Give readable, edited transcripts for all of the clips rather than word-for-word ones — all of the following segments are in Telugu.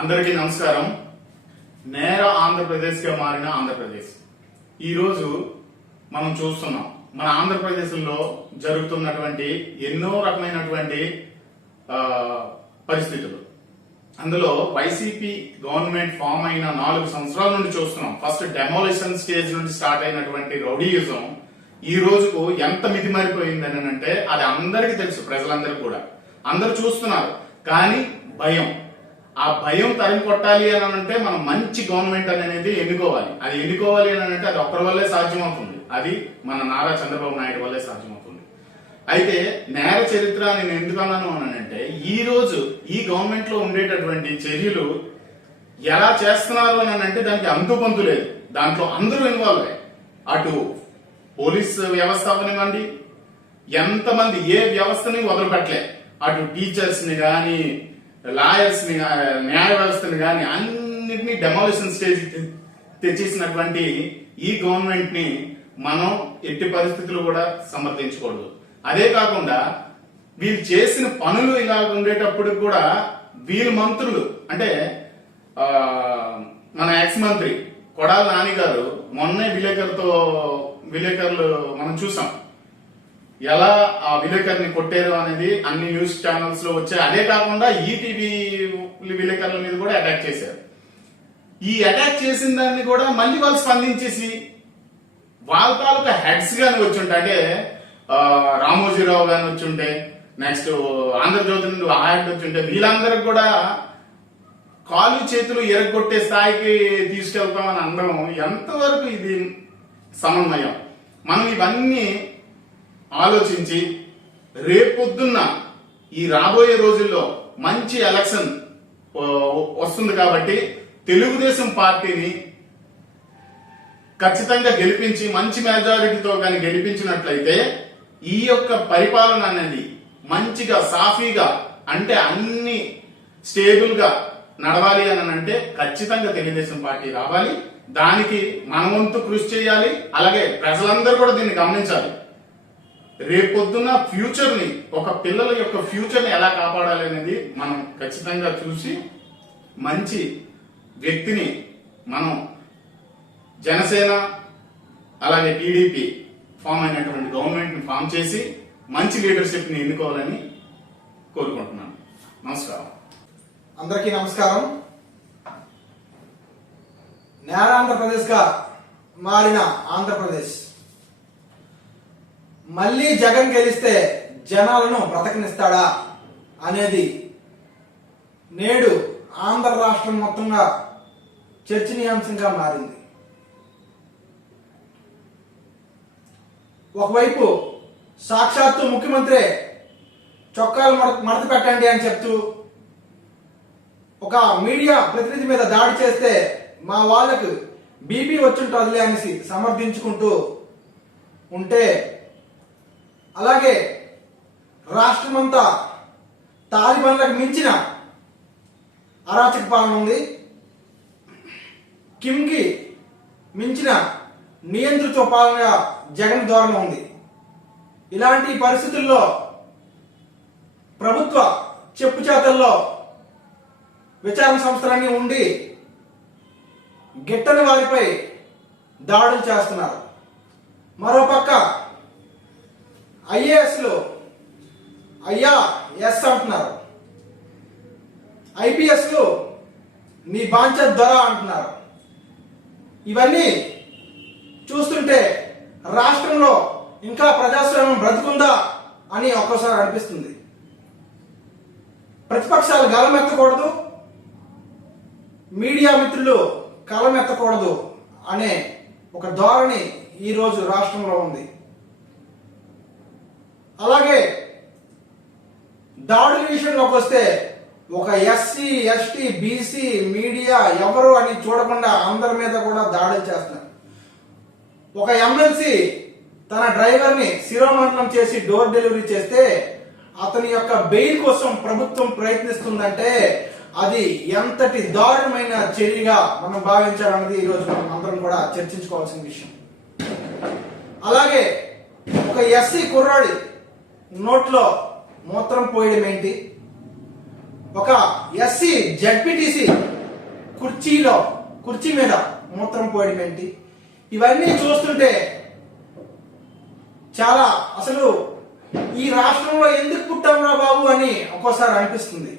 అందరికీ నమస్కారం. నేర ఆంధ్రప్రదేశ్గా మారిన ఆంధ్రప్రదేశ్ ఈరోజు మనం చూస్తున్నాం. మన ఆంధ్రప్రదేశ్లో జరుగుతున్నటువంటి ఎన్నో రకమైనటువంటి పరిస్థితులు. అందులో వైసీపీ గవర్నమెంట్ ఫామ్ అయిన 4 సంవత్సరాల నుండి చూస్తున్నాం. ఫస్ట్ డెమోలిషన్ స్టేజ్ నుండి స్టార్ట్ అయినటువంటి రౌడీయిజం ఈ రోజుకు ఎంత మితిమరిపోయిందని అంటే అది అందరికీ తెలుసు, ప్రజలందరికీ కూడా అందరు చూస్తున్నారు. కానీ భయం, ఆ భయం తరిమి కొట్టాలి అని అంటే మనం మంచి గవర్నమెంట్ అనేది ఎన్నుకోవాలి. అది ఎన్నుకోవాలి అని అంటే అది ఒక్కరి వల్లే సాధ్యమవుతుంది. అది మన నారా చంద్రబాబు నాయుడు వల్లే సాధ్యమవుతుంది. అయితే నేర చరిత్ర నేను ఎందుకు అన్నాను అని అంటే ఈ రోజు ఈ గవర్నమెంట్ లో ఉండేటటువంటి చర్యలు ఎలా చేస్తున్నారు అని అంటే దానికి అంతుపంతు లేదు. దాంట్లో అందరూ ఇన్వాల్వ్ అయ్యారు. అటు పోలీస్ వ్యవస్థ అవనివ్వండి, ఎంతమంది ఏ వ్యవస్థని వదిలిపెట్టలే. అటు టీచర్స్ ని గాని, లాయర్స్ ని, న్యాయ వ్యవస్థని గాని అన్నిటినీ డెమోలిషన్ స్టేజ్ తెచ్చేసినటువంటి ఈ గవర్నమెంట్ ని మనం ఎట్టి పరిస్థితులు కూడా సమర్థించకూడదు. అదే కాకుండా వీళ్ళు చేసిన పనులు ఇలా ఉండేటప్పుడు కూడా వీళ్ళ మంత్రులు అంటే మన ఎక్స్ మంత్రి కొడాలి నాని గారు మొన్నే విలేకరులు మనం చూసాం ఎలా ఆ విలేకరిని కొట్టారు అనేది అన్ని న్యూస్ ఛానల్స్ లో వచ్చాయి. అదే కాకుండా ఈటీవీ విలేకరుల మీద కూడా అటాక్ చేశారు. ఈ అటాక్ చేసిన దాన్ని కూడా మళ్ళీ వాళ్ళు స్పందించేసి వాళ్ళ తాలూకా హెడ్స్ గాని వచ్చుంటే, అంటే రామోజీరావు గాని వచ్చుంటే, నెక్స్ట్ ఆంధ్రజ్యోతి నుండి ఆ హెడ్ వచ్చుంటే వీళ్ళందరికి కూడా కాలు చేతులు ఎరగొట్టే స్థాయికి తీసుకెళ్తామని అనడం ఎంతవరకు ఇది సమన్వయం? మనం ఇవన్నీ ఆలోచించి రేపొద్దున్న ఈ రాబోయే రోజుల్లో మంచి ఎలక్షన్ వస్తుంది కాబట్టి తెలుగుదేశం పార్టీని ఖచ్చితంగా గెలిపించి మంచి మెజారిటీతో కానీ గెలిపించినట్లయితే ఈ యొక్క పరిపాలన అనేది మంచిగా సాఫీగా అంటే అన్ని స్టేబుల్ గా నడవాలి అని అంటే ఖచ్చితంగా తెలుగుదేశం పార్టీ రావాలి. దానికి మన వంతు కృషి చేయాలి. అలాగే ప్రజలందరూ కూడా దీన్ని గమనించాలి. రేపొద్దున ఫ్యూచర్ ని, ఒక పిల్లల యొక్క ఫ్యూచర్ ని ఎలా కాపాడాలి అనేది మనం ఖచ్చితంగా చూసి మంచి వ్యక్తిని మనం జనసేన అలాగే టీడీపీ ఫామ్ అయినటువంటి గవర్నమెంట్ ని ఫామ్ చేసి మంచి లీడర్షిప్ ని ఎన్నుకోవాలని కోరుకుంటున్నాను. నమస్కారం. అందరికీ నమస్కారం. నేర ఆంధ్రప్రదేశ్ గా మారిన ఆంధ్రప్రదేశ్ మళ్ళీ జగన్ గెలిస్తే జనాలను బ్రతకనిస్తాడా అనేది నేడు ఆంధ్ర రాష్ట్రం మొత్తంగా చర్చనీయాంశంగా మారింది. ఒకవైపు సాక్షాత్తు ముఖ్యమంత్రి చొక్కాలు మడత పెట్టండి అని చెప్తూ ఒక మీడియా ప్రతినిధి మీద దాడి చేస్తే మా వాళ్ళకు బీపీ వచ్చుంటుందిలే అనేసి సమర్థించుకుంటూ ఉంటే, అలాగే రాష్ట్రమంతా తాలిబాన్లకు మించిన అరాచక పాలన ఉంది, కిమ్కి మించిన నియంత్రిత పాలనగా జగన్ ధోరణి ఉంది. ఇలాంటి పరిస్థితుల్లో ప్రభుత్వ చెప్పుచేతల్లో విచారణ సంస్థలన్నీ ఉండి గిట్టని వారిపై దాడులు చేస్తున్నారు. మరోపక్క ఐఏఎస్లు అయ్యా ఎస్ అంటున్నారు, ఐపీఎస్లు నీ బాంచ దొర అంటున్నారు. ఇవన్నీ చూస్తుంటే రాష్ట్రంలో ఇంకా ప్రజాస్వామ్యం బ్రతుకుందా అని ఒక్కోసారి అనిపిస్తుంది. ప్రతిపక్షాలు గలమెత్తకూడదు, మీడియా మిత్రులు కలమెత్తకూడదు అనే ఒక ధోరణి ఈరోజు రాష్ట్రంలో ఉంది. అలాగే దాడుల విషయంలోకి వస్తే ఒక ఎస్సీ, ఎస్టీ, బీసీ, మీడియా ఎవరు అని చూడకుండా అందరి మీద కూడా దాడులు చేస్తున్నారు. ఒక ఎమ్మెల్సీ తన డ్రైవర్ని శిరోమండలం చేసి డోర్ డెలివరీ చేస్తే అతని యొక్క బెయిల్ కోసం ప్రభుత్వం ప్రయత్నిస్తుందంటే అది ఎంతటి దారుణమైన చర్యగా మనం భావించాలన్నది ఈరోజు మనం అందరం కూడా చర్చించుకోవాల్సిన విషయం. అలాగే ఒక ఎస్సీ కుర్రాడి నోట్లో మూత్రం పోయడం ఏంటి, ఒక ఎస్సీ జడ్పీటీసీ కుర్చీ మీద మూత్రం పోయడం ఏంటి? ఇవన్నీ చూస్తుంటే చాలా అసలు ఈ రాష్ట్రంలో ఎందుకు పుట్టాంరా బాబు అని ఒక్కోసారి అనిపిస్తుంది.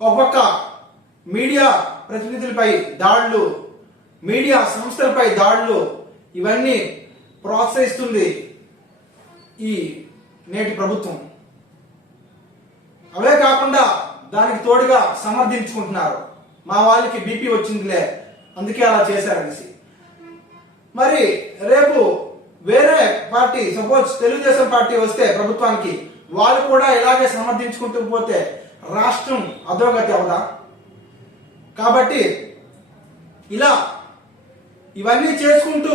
ఒక్కొక్క మీడియా ప్రతినిధులపై దాడులు, మీడియా సంస్థలపై దాడులు, ఇవన్నీ ప్రోత్సహిస్తుంది ఈ నేటి ప్రభుత్వం. అవే కాకుండా దానికి తోడుగా సమర్థించుకుంటున్నారు. మా వాళ్ళకి బీపీ వచ్చిందిలే అందుకే అలా చేశారనేసి. మరి రేపు వేరే పార్టీ, సపోజ్ తెలుగుదేశం పార్టీ వస్తే ప్రభుత్వానికి, వాళ్ళు కూడా ఇలాగే సమర్థించుకుంటూ పోతే రాష్ట్రం అధోగతి అవుదా? కాబట్టి ఇలా ఇవన్నీ చేసుకుంటూ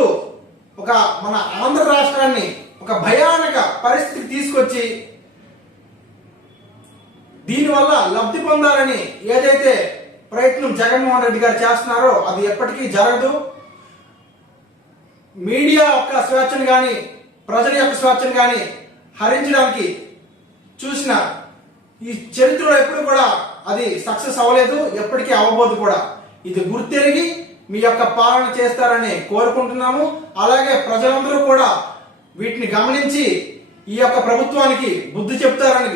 ఒక మన ఆంధ్ర రాష్ట్రాన్ని ఒక భయానక పరిస్థితికి తీసుకొచ్చి దీనివల్ల లబ్ధి పొందాలని ఏదైతే ప్రయత్నం జగన్మోహన్ రెడ్డి గారు చేస్తున్నారో అది ఎప్పటికీ జరగదు. మీడియా యొక్క స్వేచ్ఛను కానీ ప్రజల యొక్క స్వేచ్ఛను కానీ హరించడానికి చూసిన ఈ చరిత్రలో ఎప్పుడు కూడా అది సక్సెస్ అవ్వలేదు, ఎప్పటికీ అవ్వబోదు కూడా. ఇది గుర్తెరిగి మీ యొక్క పాలన చేస్తారని కోరుకుంటున్నాము. అలాగే ప్రజలందరూ కూడా వీటిని గమనించి ఈ యొక్క ప్రభుత్వానికి బుద్ధి చెప్తారని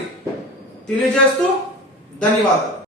తెలియజేస్తూ ధన్యవాదాలు.